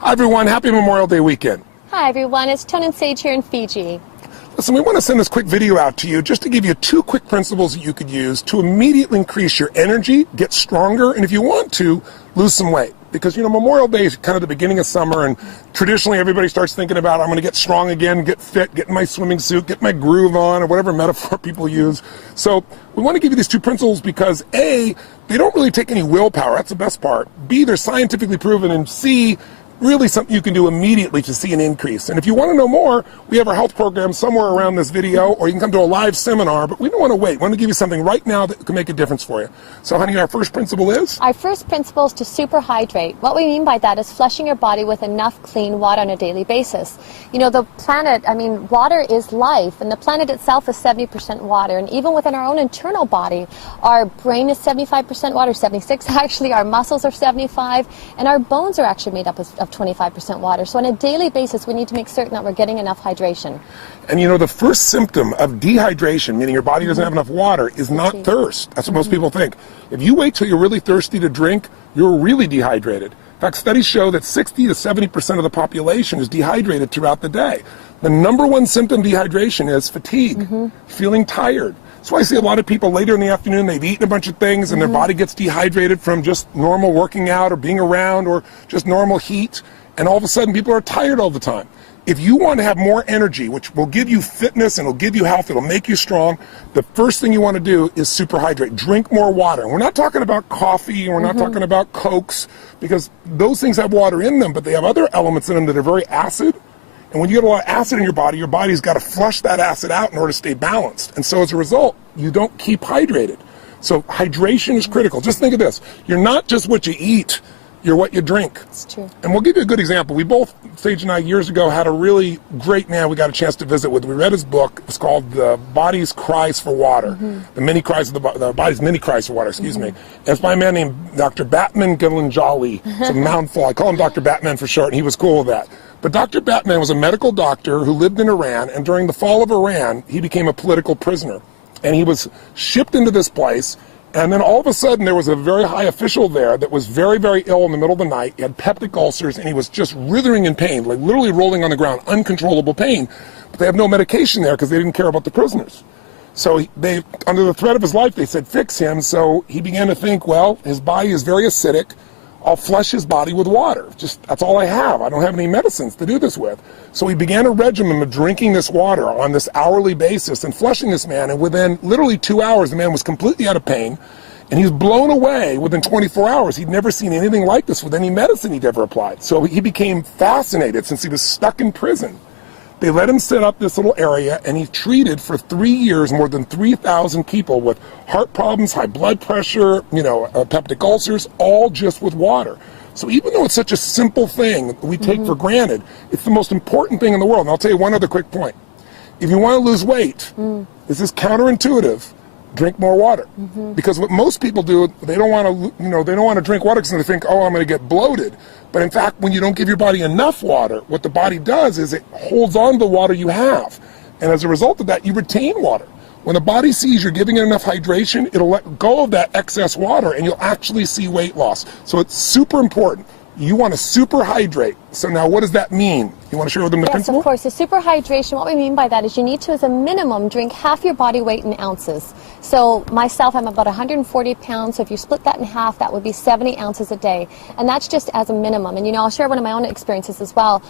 Hi everyone, happy Memorial Day weekend. Hi everyone, it's Tone and Sage here in Fiji. Listen, we want to send this quick video out to you just to give you 2 quick principles that you could use to immediately increase your energy, get stronger, and if you want to, lose some weight. Because, you know, Memorial Day is kind of the beginning of summer, and traditionally everybody starts thinking about, I'm going to get strong again, get fit, get in my swimming suit, get my groove on, or whatever metaphor people use. So we want to give you these 2 principles because A, they don't really take any willpower. That's the best part. B, they're scientifically proven. And C, really something you can do immediately to see an increase. And if you want to know more, we have our health program somewhere around this video, or you can come to a live seminar, but we don't want to wait. We want to give you something right now that can make a difference for you. So honey, our first principle is? Our first principle is to super hydrate. What we mean by that is flushing your body with enough clean water on a daily basis. You know, the planet, water is life, and the planet itself is 70% water, and even within our own internal body, our brain is 75% water, 76 actually, our muscles are 75, and our bones are actually made up of 25% water. So on a daily basis, we need to make certain that we're getting enough hydration. And you know, the first symptom of dehydration, meaning your body doesn't have enough water, is not thirst. That's what most people think. If you wait till you're really thirsty to drink, you're really dehydrated. In fact, studies show that 60 to 70% of the population is dehydrated throughout the day. The number 1 symptom of dehydration is fatigue, feeling tired. That's why I see a lot of people later in the afternoon, they've eaten a bunch of things and their body gets dehydrated from just normal working out or being around or just normal heat. And all of a sudden people are tired all the time. If you want to have more energy, which will give you fitness and will give you health, it'll make you strong, the first thing you want to do is super hydrate. Drink more water. And we're not talking about coffee, and we're not talking about Cokes, because those things have water in them, but they have other elements in them that are very acid. And when you get a lot of acid in your body's got to flush that acid out in order to stay balanced. And so as a result, you don't keep hydrated. So hydration is critical. Just think of this. You're not just what you eat, you're what you drink. It's true. And we'll give you a good example. We both, Sage and I, years ago, had a really great man we got a chance to visit with. We read his book. It's called The Body's Cries for Water. The Body's Many Cries for Water, excuse me. And it's by a man named Dr. Batman Gilanjali. It's a mouthful. I call him Dr. Batman for short, and he was cool with that. But Dr. Batman was a medical doctor who lived in Iran, and during the fall of Iran, he became a political prisoner. And he was shipped into this place, and then all of a sudden there was a very high official there that was very, very ill in the middle of the night. He had peptic ulcers, and he was just writhing in pain, like literally rolling on the ground, uncontrollable pain. But they have no medication there because they didn't care about the prisoners. So they, under the threat of his life, they said, fix him. So he began to think, well, his body is very acidic. I'll flush his body with water. Just, that's all I have. I don't have any medicines to do this with. So he began a regimen of drinking this water on this hourly basis and flushing this man. And within literally 2 hours, the man was completely out of pain. And he was blown away within 24 hours. He'd never seen anything like this with any medicine he'd ever applied. So he became fascinated since he was stuck in prison. They let him set up this little area, and he treated for 3 years more than 3,000 people with heart problems, high blood pressure, peptic ulcers, all just with water. So even though it's such a simple thing that we take for granted, it's the most important thing in the world. And I'll tell you one other quick point. If you want to lose weight, this is counterintuitive. Drink more water, because what most people do, they don't want to drink water because they think, oh, I'm going to get bloated. But in fact, when you don't give your body enough water, what the body does is it holds on to the water you have, and as a result of that, you retain water. When the body sees you're giving it enough hydration, it'll let go of that excess water, and you'll actually see weight loss. So it's super important. You want to super hydrate. So now what does that mean? You want to share with them the principle? Yes, of course. The super hydration, what we mean by that is you need to, as a minimum, drink half your body weight in ounces. So myself, I'm about 140 pounds. So if you split that in half, that would be 70 ounces a day. And that's just as a minimum. And, I'll share one of my own experiences as well.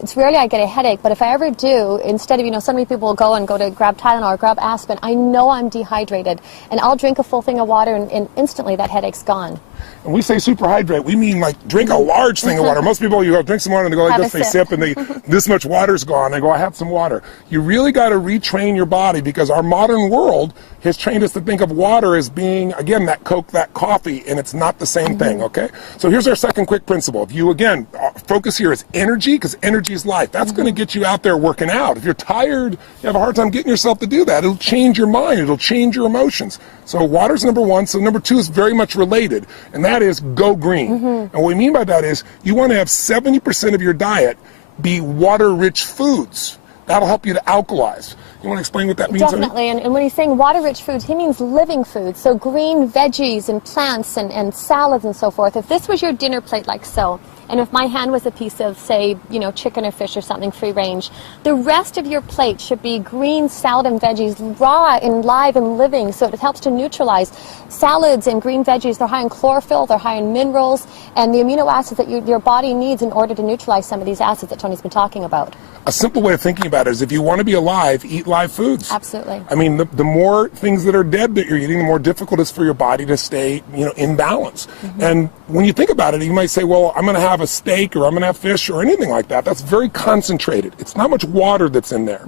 It's rarely I get a headache, but if I ever do, instead of, so many people will go to grab Tylenol or grab aspirin, I know I'm dehydrated. And I'll drink a full thing of water, and instantly that headache's gone. When we say super hydrate, we mean like drink a large thing of water. Most people, you go drink some water and they go like this, they sip and this much water's gone. They go, I have some water. You really got to retrain your body, because our modern world has trained us to think of water as being, again, that Coke, that coffee, and it's not the same thing, okay? So here's our second quick principle. If you, again, focus here is energy, because energy is life. That's going to get you out there working out. If you're tired, you have a hard time getting yourself to do that. It'll change your mind. It'll change your emotions. So water's number 1. So number 2 is very much related, and that is go green. And what we mean by that is you want to have 70% of your diet be water-rich foods. That'll help you to alkalize. You want to explain what that means? Definitely, and when he's saying water-rich foods, he means living foods. So green veggies and plants and salads and so forth. If this was your dinner plate like so, and if my hand was a piece of, say, chicken or fish or something free range, the rest of your plate should be green salad and veggies, raw and live and living, so it helps to neutralize. Salads and green veggies, they're high in chlorophyll, they're high in minerals, and the amino acids that your body needs in order to neutralize some of these acids that Tony's been talking about. A simple way of thinking about it is, if you want to be alive, eat live foods. Absolutely. I mean, the more things that are dead that you're eating, the more difficult it is for your body to stay, in balance. And when you think about it, you might say, well, I'm going to have a steak or I'm going to have fish or anything like that. That's very concentrated. It's not much water that's in there.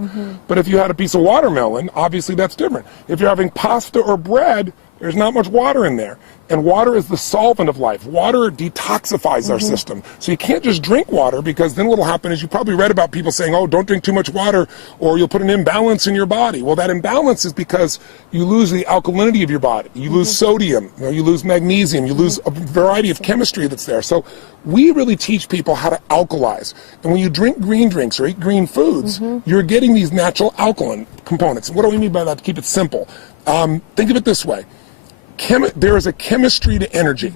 But if you had a piece of watermelon, obviously that's different. If you're having pasta or bread, there's not much water in there. And water is the solvent of life. Water detoxifies our system. So you can't just drink water, because then what will happen is, you probably read about people saying, oh, don't drink too much water or you'll put an imbalance in your body. Well, that imbalance is because you lose the alkalinity of your body. You lose sodium, you lose magnesium, you lose a variety of chemistry that's there. So we really teach people how to alkalize. And when you drink green drinks or eat green foods, you're getting these natural alkaline components. What do we mean by that, to keep it simple? Think of it this way. There is a chemistry to energy.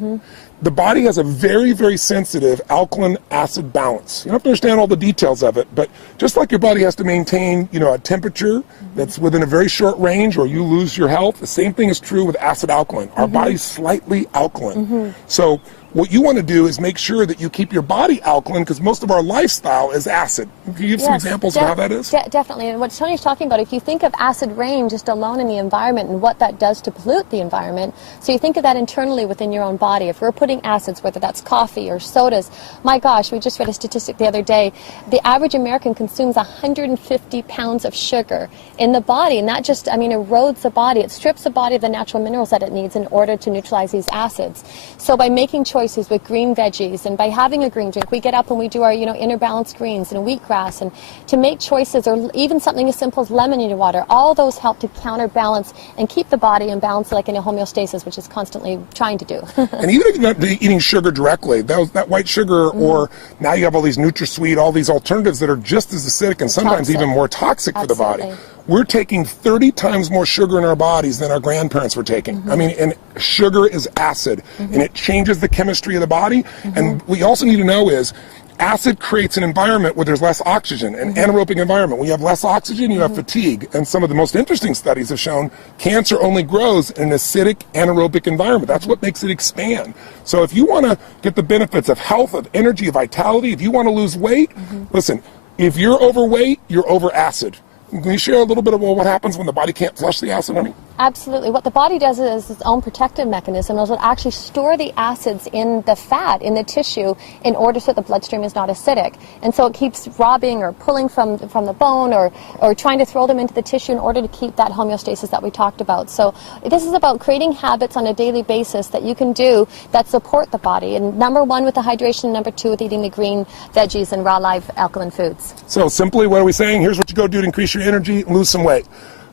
The body has a very, very sensitive alkaline acid balance. You don't have to understand all the details of it, but just like your body has to maintain, a temperature that's within a very short range, or you lose your health, the same thing is true with acid alkaline. Our body's slightly alkaline. So what you want to do is make sure that you keep your body alkaline, because most of our lifestyle is acid. Can you give some examples of how that is? Definitely. And what Tony's talking about, if you think of acid rain just alone in the environment and what that does to pollute the environment, so you think of that internally within your own body. If we're putting acids, whether that's coffee or sodas, my gosh, we just read a statistic the other day, the average American consumes 150 pounds of sugar in the body, and that just, erodes the body. It strips the body of the natural minerals that it needs in order to neutralize these acids. So by making choices with green veggies and by having a green drink, we get up and we do our inner balanced greens and wheatgrass, and to make choices, or even something as simple as lemon in your water, all those help to counterbalance and keep the body in balance, like in a homeostasis, which is constantly trying to do. And even if you're not eating sugar directly, that white sugar, or now you have all these NutraSweet, all these alternatives that are just as acidic and sometimes even more toxic for the body. We're taking 30 times more sugar in our bodies than our grandparents were taking. And sugar is acid, and it changes the chemistry of the body. And what you also need to know is, acid creates an environment where there's less oxygen, an anaerobic environment. When you have less oxygen, you have fatigue. And some of the most interesting studies have shown cancer only grows in an acidic anaerobic environment. That's what makes it expand. So if you want to get the benefits of health, of energy, of vitality, if you want to lose weight, listen, if you're overweight, you're over acid. Can you share a little bit about what happens when the body can't flush the acid, honey? Absolutely. What the body does is its own protective mechanism. It'll actually store the acids in the fat, in the tissue, in order so the bloodstream is not acidic. And so it keeps robbing or pulling from the bone, or trying to throw them into the tissue in order to keep that homeostasis that we talked about. So this is about creating habits on a daily basis that you can do that support the body. And number one with the hydration, number two with eating the green veggies and raw live alkaline foods. So simply, what are we saying? Here's what you go do to increase your energy and lose some weight.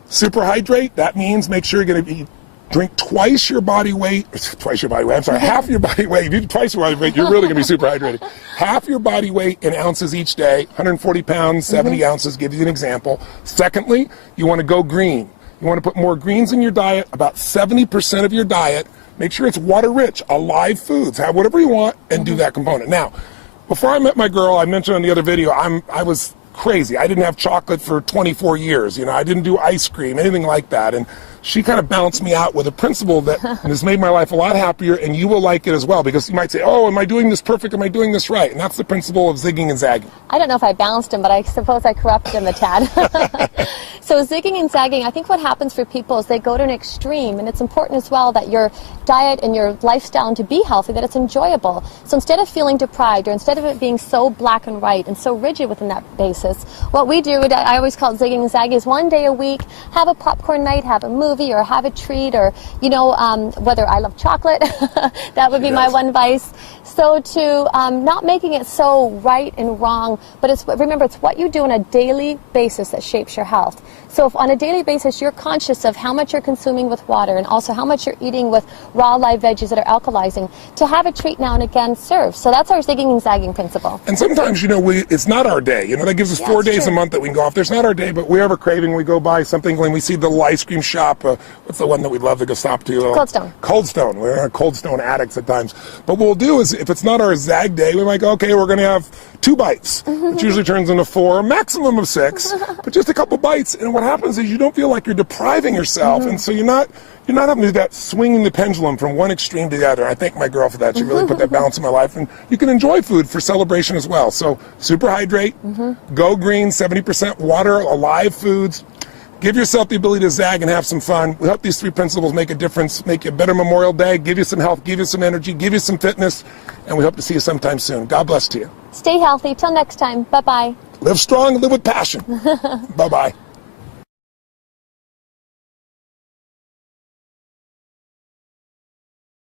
Superhydrate, that means make sure you're going to drink half your body weight. If you do twice your body weight, you're really going to be super hydrated. Half your body weight in ounces each day, 140 pounds, 70 ounces, give you an example. Secondly, you want to go green. You want to put more greens in your diet, about 70% of your diet. Make sure it's water rich, alive foods. Have whatever you want and do that component. Now, before I met my girl, I mentioned on the other video, I was crazy. I didn't have chocolate for 24 years. I didn't do ice cream, anything like that. And she kind of balanced me out with a principle that has made my life a lot happier, and you will like it as well, because you might say, oh, am I doing this perfect? Am I doing this right? And that's the principle of zigging and zagging. I don't know if I balanced him, but I suppose I corrupted him a tad. So zigging and zagging, I think what happens for people is they go to an extreme, and it's important as well that your diet and your lifestyle, and to be healthy, that it's enjoyable. So instead of feeling deprived, or instead of it being so black and white and so rigid within that basis, what we do, I always call it zigging and zagging, is one day a week, have a popcorn night, have a movie, or have a treat, or whether I love chocolate, that would be my one vice. So to not making it so right and wrong, but remember, it's what you do on a daily basis that shapes your health. So if on a daily basis you're conscious of how much you're consuming with water, and also how much you're eating with raw live veggies that are alkalizing, to have a treat now and again serves. So that's our zigging and zagging principle. And sometimes, it's not our day. That gives us 4 days a month that we can go off. There's not our day, but we have a craving, we go buy something, when we see the little ice cream shop, stop. What's the one that we love to go stop to? Cold Stone. Cold Stone. We're Cold Stone addicts at times. But what we'll do is, if it's not our zag day, we might go, okay, we're going to have 2 bites, which usually turns into 4, a maximum of 6, but just a couple bites. And what happens is you don't feel like you're depriving yourself, and so you're not having to do that swinging the pendulum from one extreme to the other. I thank my girl for that. She really put that balance in my life. And you can enjoy food for celebration as well. So super hydrate, go green, 70% water, alive foods. Give yourself the ability to zag and have some fun. We hope these 3 principles make a difference, make you a better Memorial Day, give you some health, give you some energy, give you some fitness, and we hope to see you sometime soon. God bless to you. Stay healthy. Till next time. Bye-bye. Live strong, live with passion. Bye-bye.